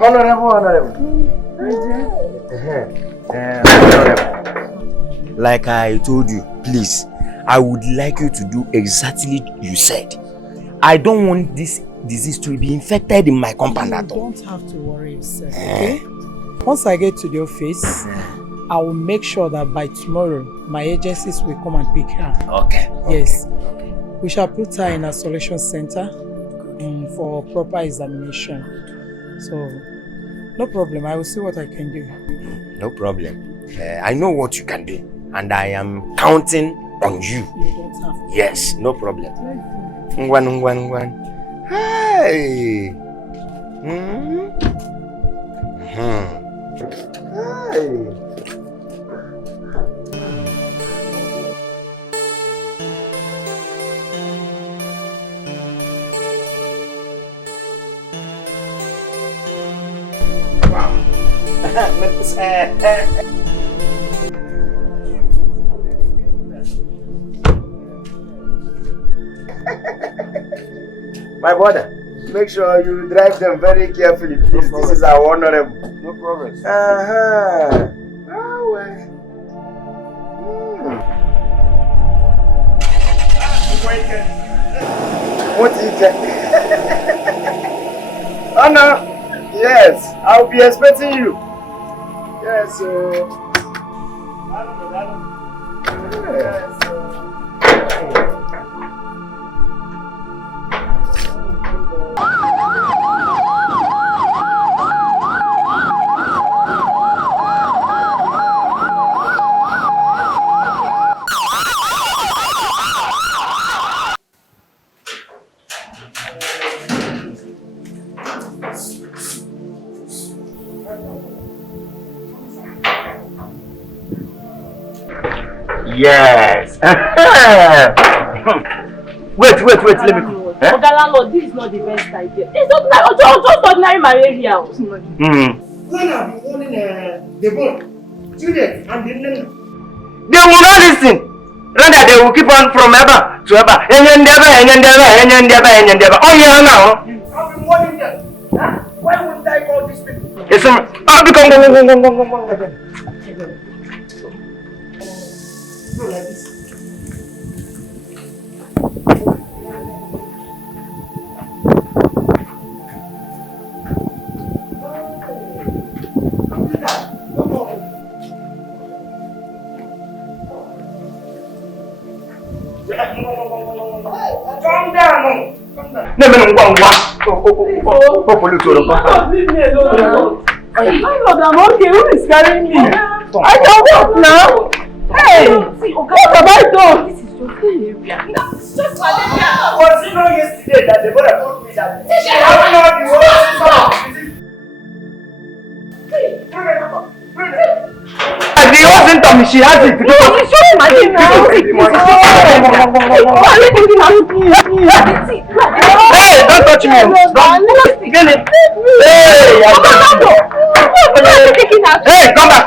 Honorable. Like I told you, please, I would like you to do exactly you said. I don't want this disease to be infected in my compound at all. You don't have to worry yourself, okay? Once I get to the office, I will make sure that by tomorrow, my agencies will come and pick her. Okay. Yes. Okay. We shall put her in a isolation center for proper examination. So, no problem. I will see what I can do. No problem. I know what you can do. And I am counting on you. You don't have to. Yes, no problem. Ngwan. Hey! Hey! Wow. My brother, make sure you drive them very carefully, please. No, this is our honorable. No problem. Oh, well. What is it? Oh no. Yes, I'll be expecting you. Yes, Yes. Wait, let me go. Oga landlord, this is not the best idea. It's not like just ordinary malaria. When I've been warning the boy, Juliet, and the name. They will not listen. Rather, they will keep on from ever to ever. Oh, yeah, now. I've been warning them. Huh? Why would I call these people? It's go. Go like this. Calm down. No, Leave me alone. I'm okay. Who is carrying me? I can walk now. Hey! What have I done? This is just malaria. It's just malaria. Was you know yesterday that the brother told me that she has not the whole the whole symptom, she has it. No, it's showing my thing now. Hey, don't touch me. Get it. Hey, come back.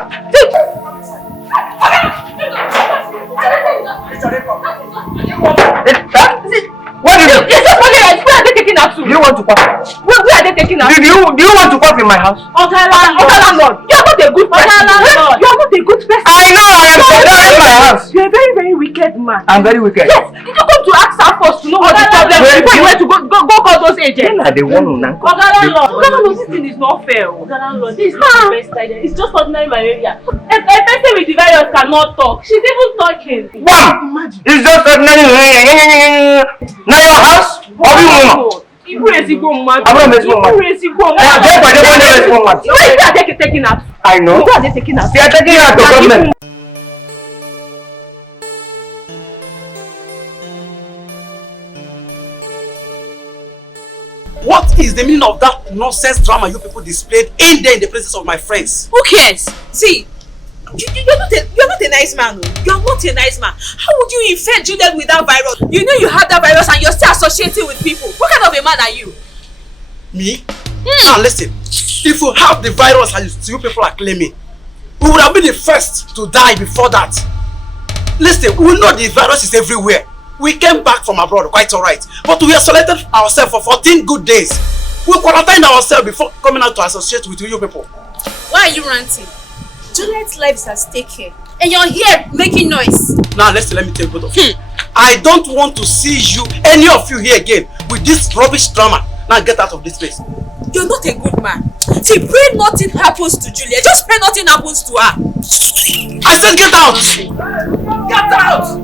What do you do? It's just funny, like, where are they taking us to? Do you want to cough? Where are they taking us to? Do you want to cough in my house? Oga landlord, you are not a good person. You are not a good person. I know I am in my house. You are a very, very wicked man. I'm very wicked. Yes, did you come to ask her first to know what the problem is before you went to go call those agents? They want to knock. Oga landlord, this thing is not fair. Oga landlord, this is not the best idea. It's just ordinary malaria. A person with the virus cannot talk. She's even talking. Wow! It's just ordinary. Now your house? Or you know? Ibu ezigbo mmadụ. Where are they taking us? I know. Where are they taking us? They are taking us to government. What is the meaning of that nonsense drama you people displayed in there in the presence of my friends? Who cares? See, you're not a nice man. You are not a nice man. How would you infect Juliet with that virus? You know you have that virus and you're still associating with people. What kind of a man are you? Me? Now listen, if you have the virus as you people are claiming, we would have been the first to die before that. Listen, we know the virus is everywhere. We came back from abroad quite alright, but we isolated ourselves for 14 good days. We quarantined ourselves before coming out to associate with you people. Why are you ranting? Juliet's life is at stake here, and you're here making noise. Now let me tell you both of you. I don't want to see you, any of you here again, with this rubbish drama. Now get out of this place. You're not a good man. See, pray nothing happens to Juliet. Just pray nothing happens to her. I said get out! Get out!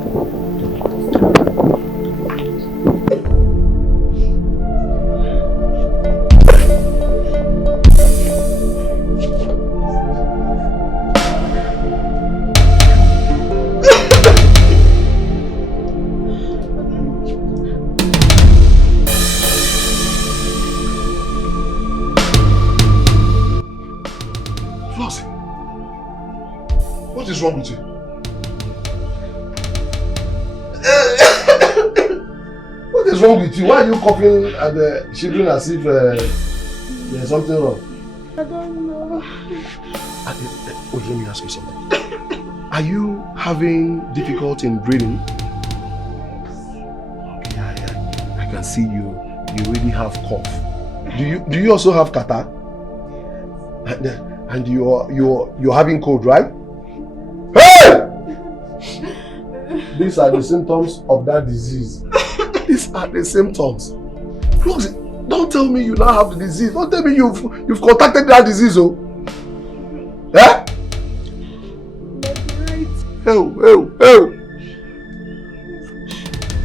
What is wrong with you? What is wrong with you? Why are you coughing and shivering as if there's something wrong? I don't know. Wait, let me ask you something. Are you having difficulty in breathing? Okay, I can see you really have cough. Do you also have catarrh? And you're having cold, right? Hey! These are the symptoms of that disease. These are the symptoms. Flossie, don't tell me you now have the disease. Don't tell me you've contracted that disease, oh. Eh? That's right. Hell.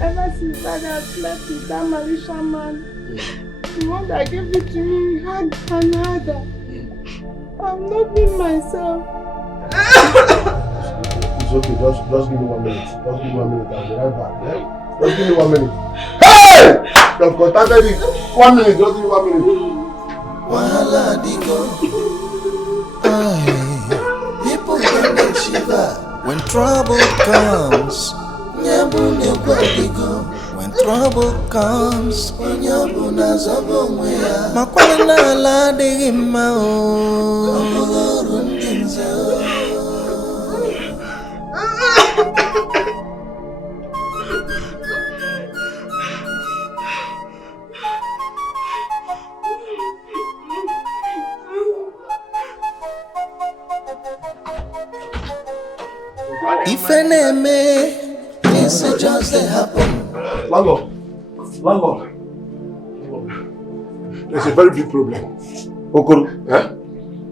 Ever since I slept with that Marisha man, the one that gave it to me had another. I've not been myself. It's okay, just give me 1 minute. Just give me 1 minute, I'll be right back. Yeah? Just give me 1 minute. Hey! You've contacted it. 1 minute, just give me 1 minute. Wahala digo. People come and shiver when trouble comes. Nyabu nebo digo. When trouble comes, nyabu na zobo mwea. Makwala na la digi mao. Amogoro ndinzo. If an enemy, it's just they happen. Landlord. There's a very big problem. Okoro. Eh?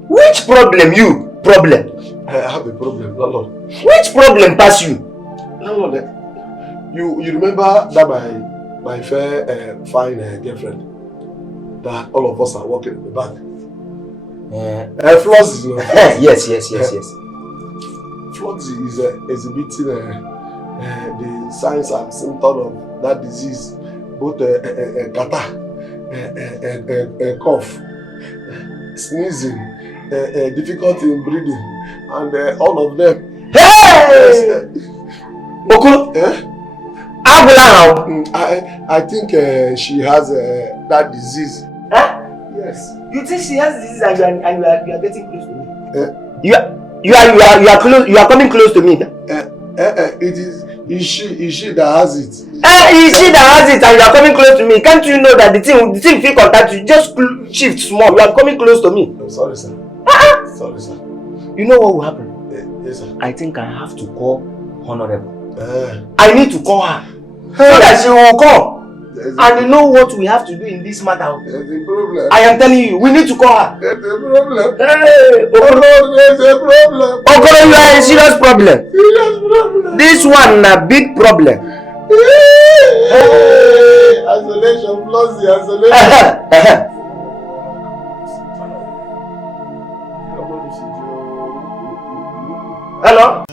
Which problem you? Problem? I have a problem, landlord. Which problem pass you? Landlord, you remember that my fair, fine girlfriend? That all of us are working in the bank. Flossie, you know. Yes. Flossie is exhibiting the signs and symptoms of that disease, both catarrh, cough, sneezing, difficulty in breathing, and all of them. Hey! Okoro? I think she has that disease. Huh? Yes. You think she has disease and you are getting close to me? You are coming close to me. Is she that has it? Is she that has it and you are coming close to me? Can't you know that the thing feel contact you? Just shift small. You are coming close to me. I'm sorry, sir. Sorry, sir. You know what will happen? Yes, sir. I think I have to call Honorable. I need to call her so that she will come. And you know what we have to do in this matter? There's a problem. I am telling you, we need to call her. There's a problem. Hey, Okoro, there's a problem. Okoro, you are a serious problem. Serious problem. This one a big problem. Hey, isolation, Flossie, isolation. Hello?